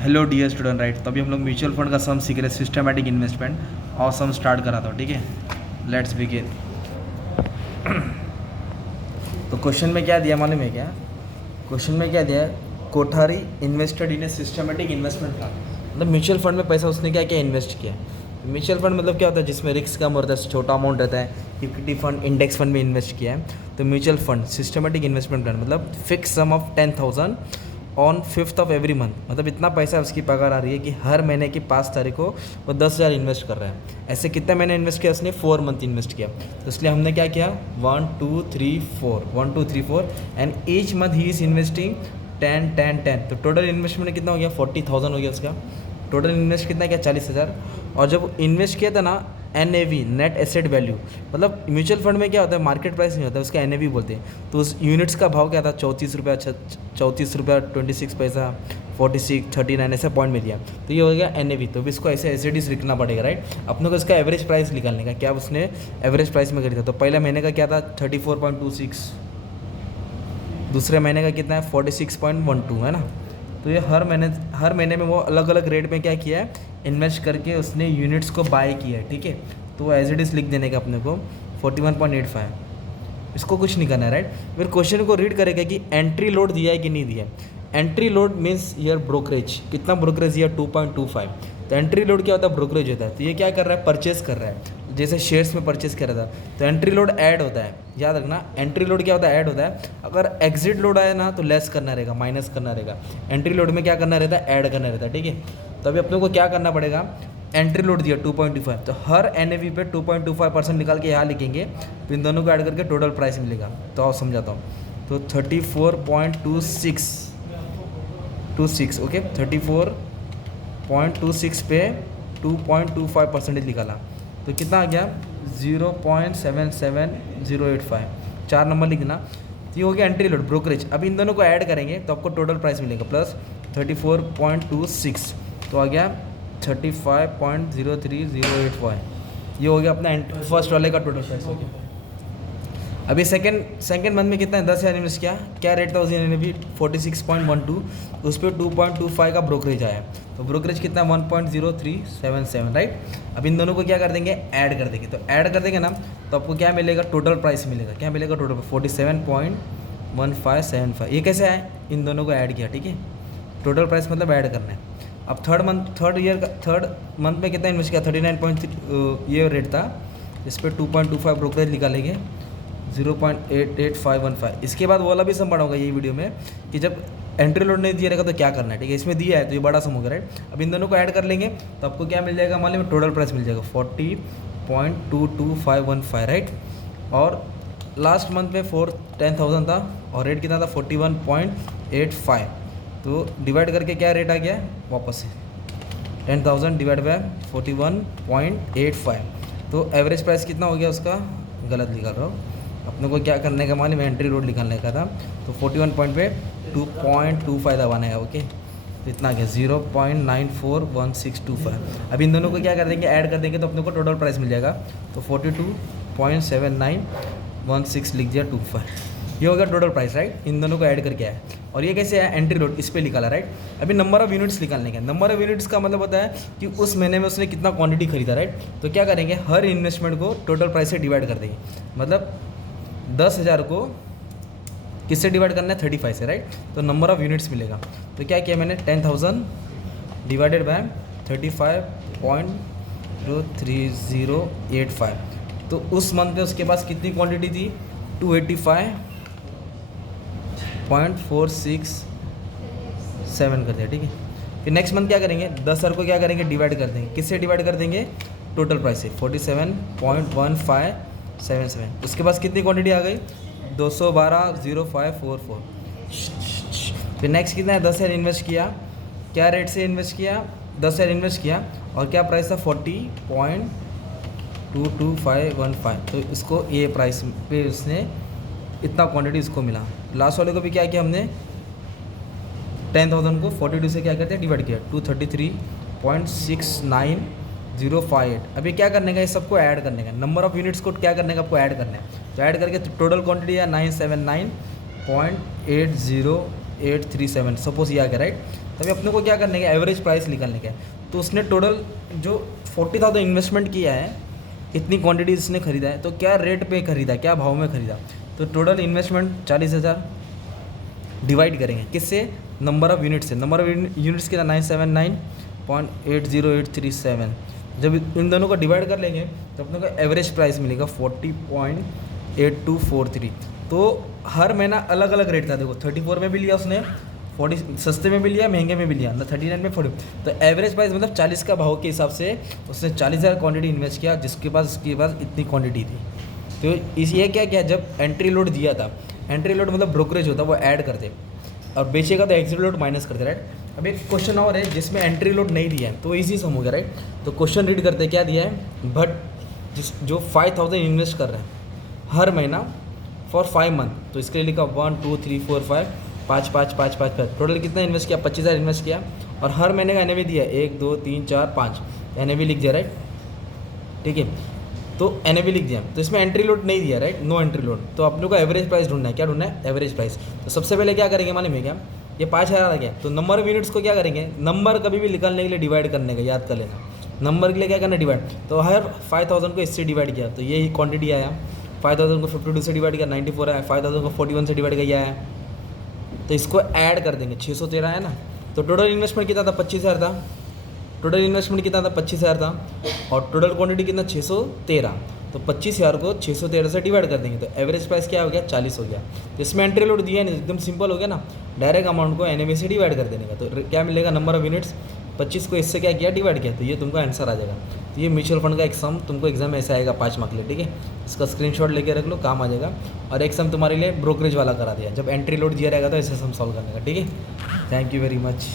Hello dear student right. तो अभी हम लोग म्यूचुअल फंड का सम सीख रहे हैं, सिस्टमैटिक इन्वेस्टमेंट और सम स्टार्ट करा था। ठीक है, लेट्स बिगिन। तो क्वेश्चन में क्या दिया मालूम है क्या? क्वेश्चन में क्या दिया है? Kothari invested in A systematic investment plan. मतलब म्यूचुअल फंड में पैसा उसने क्या क्या इन्वेस्ट किया। म्यूचुअल फंड मतलब क्या होता है? जिसमें रिस्क कम होता है, छोटा अमाउंट रहता है। इक्विटी फंड, इंडेक्स फंड में इन्वेस्ट किया है। तो mutual fund systematic investment plan मतलब fix sum of 10,000 on 5th of every month. मतलब इतना पैसा उसकी पगार आ रही है कि हर महीने की 5 तारीख को वो 10,000 इन्वेस्ट कर रहा है। ऐसे कितने महीने इन्वेस्ट किया उसने? 4 मंथ इन्वेस्ट किया। तो इसलिए हमने क्या किया? 1 2 3 4 1 2 3 4 and each month he is investing 10 10 10। तो टोटल इन्वेस्टमेंट कितना हो गया? 40,000 हो गया उसका। टोटल इन्वेस्ट कितना किया? 40,000। और जब इन्वेस्ट किया था ना, NAV नेट एसेट वैल्यू, मतलब म्यूचुअल फंड में क्या होता है? मार्केट प्राइस नहीं होता है, उसका NAV बोलते हैं। तो उस यूनिट्स का भाव क्या था? 34 रुपया, 34 रुपया 26 पैसा, 46, 39 ऐसा पॉइंट में दिया। तो ये हो गया NAV। तो भी इसको ऐसे एसिडीज लिखना पड़ेगा, राइट? अपने को इसका एवरेज प्राइस निकालने का, क्या उसने एवरेज प्राइस में खरीदा। तो पहले महीने का क्या था? 34.26। दूसरे महीने का कितना है? 46.12, है ना? तो ये हर महीने में वो अलग अलग रेट में क्या किया है? इन्वेस्ट करके उसने यूनिट्स को बाय किया है। ठीक है, तो एज इट इज़ लिख देने का अपने को 41.85। इसको कुछ नहीं करना है, राइट? फिर क्वेश्चन को रीड करेगा कि एंट्री लोड दिया है कि नहीं दिया है। Entry load means year brokerage, कितना ब्रोकरेज दिया? 2.25। तो एंट्री लोड क्या होता है? ब्रोकरेज होता है। तो ये क्या कर रहा है? परचेस कर रहा है, जैसे शेयर्स में परचेस कर रहा था। तो एंट्री लोड ऐड होता है, याद रखना। एंट्री लोड क्या होता है? ऐड होता है। अगर एग्जिट लोड आए ना तो लेस करना रहेगा, माइनस करना रहेगा। एंट्री लोड में क्या करना रहता है? ऐड करना रहता है। ठीक है, तो अभी अपने को क्या करना पड़ेगा? एंट्री लोड दिया 2.25, तो हर NAV पे 2.25% निकाल के यहाँ लिखेंगे। तो इन दोनों को ऐड करके टोटल प्राइस मिलेगा। तो आप समझाता हूँ। तो 34.26 ओके, 34.26 पे 2.25% निकाला तो कितना आ गया? 0.77085। 4 नंबर लिखना। तो ये हो गया एंट्री लोड, ब्रोकरेज। अब इन दोनों को ऐड करेंगे तो आपको टोटल प्राइस मिलेगा प्लस 34.26, तो आ गया 35.03085। ये हो गया अपना फर्स्ट वाले का टोटल प्राइस हो गया। अभी सेकंड मंथ में कितना है? 10,000 इन्वेस्ट किया। क्या रेट था उस दिन? भी 46.12, उस पर 2.25 का ब्रोकरेज आया। तो ब्रोकरेज कितना? 1.0377, राइट? अब इन दोनों को क्या कर देंगे? ऐड कर देंगे। तो ऐड कर देंगे ना, तो आपको क्या मिलेगा? टोटल प्राइस मिलेगा। क्या मिलेगा? टोटल 47.1575। ये कैसे आए? इन दोनों को ऐड किया। ठीक है, टोटल प्राइस मतलब ऐड करना है। अब थर्ड मंथ में कितना इन्वेस्ट किया? 39.3 ये रेट था। इस पर 2.25 ब्रोकरेज निकालेंगे, 0.88515। इसके बाद वो वाला भी सम पढ़ाऊंगा ये वीडियो में कि जब एंट्री लोड नहीं दिया रहेगा तो क्या करना है। ठीक है, इसमें दिया है तो ये बड़ा सम होगा, राइट? अब इन दोनों को ऐड कर लेंगे तो आपको क्या मिल जाएगा? मान लीजिए टोटल प्राइस मिल जाएगा 40.22515, राइट? और लास्ट मंथ में 10,000 था और रेट कितना था? 41.85। तो डिवाइड करके क्या रेट आ गया? वापस से 10,000 डिवाइड बाय 41.85। तो एवरेज प्राइस कितना हो गया उसका? गलत निकाल रहा हूँ। अपने को क्या करने का मालूम है? एंट्री लोड निकालने का था। तो 41 पॉइंट पे 2.25 दबाना है। ओके, तो इतना गया 0.941625। अब इन दोनों को क्या कर देंगे? ऐड कर देंगे तो अपने को टोटल प्राइस मिल जाएगा। तो 42.7916 लिख दिया 25। ये हो गया टोटल प्राइस, राइट? इन दोनों को ऐड करके आया। और ये कैसे आया? एंट्री लोड, इस पर निकाला, राइट? अभी नंबर ऑफ यूनिट्स निकालने का। नंबर ऑफ यूनिट्स का मतलब होता है कि उस महीने में उसने कितना क्वांटिटी खरीदा, राइट? तो क्या करेंगे? हर इन्वेस्टमेंट को टोटल प्राइस से डिवाइड कर देंगे। मतलब 10,000 को किससे डिवाइड करना है? 35 से, राइट? तो नंबर ऑफ यूनिट्स मिलेगा। तो क्या किया मैंने? 10,000 डिवाइडेड बाय 35.03085। तो उस मंथ में उसके पास कितनी क्वांटिटी थी? 285.467 कर दिया। ठीक है, फिर नेक्स्ट मंथ क्या करेंगे? 10,000 को क्या करेंगे? डिवाइड कर देंगे। किससे डिवाइड कर देंगे? टोटल प्राइस से, 47.1577। उसके पास कितनी क्वांटिटी आ गई? 212.0544। फिर नेक्स्ट कितना है? 10,000 इन्वेस्ट किया। क्या रेट से इन्वेस्ट किया? 10,000 इन्वेस्ट किया और क्या प्राइस था? 40.22515। तो इसको ये प्राइस पे उसने इतना क्वांटिटी इसको मिला। लास्ट वाले को भी क्या किया हमने? 10,000 को 42 से क्या करते हैं? डिवाइड किया, 233.69058। अभी क्या करने का? ये सबको ऐड करने का। नंबर ऑफ यूनिट्स को क्या करने का? आपको ऐड करना है। तो ऐड करके टोटल क्वांटिटी है 979.80837। सपोज ये आ गया, राइट? तभी अपने को क्या करने का, एवरेज प्राइस निकालने का है। तो उसने टोटल जो 40,000 इन्वेस्टमेंट किया है, इतनी क्वांटिटी उसने खरीदा है, तो क्या रेट पे खरीदा, क्या भाव में खरीदा। तो टोटल इन्वेस्टमेंट 40,000 डिवाइड करेंगे किससे, नंबर ऑफ़ यूनिट से। नंबर ऑफ यूनिट्स कितना 979.80837। जब इन दोनों को डिवाइड कर लेंगे तो अपने को एवरेज प्राइस मिलेगा 40.8243। तो हर महीना अलग अलग रेट था। देखो 34 में भी लिया उसने, 40 सस्ते में भी लिया, महंगे में भी लिया, ना 39 में 40। तो एवरेज प्राइस मतलब 40 का भाव के हिसाब से उसने 40,000 क्वांटिटी इन्वेस्ट किया, जिसके पास उसके पास इतनी क्वांटिटी थी। तो इस ये क्या किया, जब एंट्री लोड दिया था, एंट्री लोड मतलब ब्रोकरेज होता है वो ऐड करते, और बेचेगा तो एग्जिट लोड माइनस करते, राइट। अब एक क्वेश्चन और है जिसमें एंट्री लोड नहीं दिया है, तो इजी सम हो गया, राइट। तो क्वेश्चन रीड करते क्या दिया है, बट जो 5,000 इन्वेस्ट कर रहे हैं हर महीना फॉर 5 मंथ, तो इसके लिए लिखा 1 2 3 4 5 5 5 5 5 5। टोटल कितना इन्वेस्ट किया, 25,000 इन्वेस्ट किया, और हर महीने का एनएवी दिया 1 2 3 4 5, एनएवी लिख दिया, राइट। ठीक है, तो एनएवी लिख दिया। तो इसमें एंट्री लोड नहीं दिया, राइट, नो एंट्री लोड। तो आप लोग को एवरेज प्राइस ढूंढना है, क्या ढूंढना है, एवरेज प्राइस। तो सबसे पहले क्या करेंगे मालूम है क्या, ये 5,000 आ गया, तो नंबर ऑफ यूनिट्स को क्या करेंगे, नंबर कभी भी निकालने के लिए डिवाइड करने का, याद कर लेना, नंबर के लिए क्या करना, डिवाइड। तो हर 5,000 को इससे डिवाइड किया, तो ये क्वांटिटी आया। 5,000 को 52 से डिवाइड किया 94 आया, 5,000 को 41 से डिवाइड किया है, तो इसको ऐड कर देंगे 613 है ना। तो टोटल इन्वेस्टमेंट कितना था, 25,000 था। टोटल इन्वेस्टमेंट कितना था, 25,000 था, और टोटल क्वांटिटी कितना 613। तो 25,000 को 613 से डिवाइड कर देंगे, तो एवरेज प्राइस क्या हो गया, 40 हो गया। तो इसमें एंट्री लोड दिया नहीं, एकदम सिंपल हो गया ना, डायरेक्ट अमाउंट को एनएवी से डिवाइड कर देने का। तो क्या मिलेगा, नंबर ऑफ यूनिट्स 25 को इससे क्या किया, डिवाइड किया, तो ये तुमको आंसर आ जाएगा। तो ये म्यूचुअल फंड का एक सम तुमको एग्जाम में ऐसा आएगा 5 मार्क के लिए, ठीक है। इसका स्क्रीनशॉट लेके रख लो, काम आ जाएगा। और एक सम तुम्हारे लिए ब्रोकरेज वाला करा दिया, जब एंट्री लोड दिया रहेगा तो ऐसे सम सॉल्व करने का, ठीक है। Thank you very much.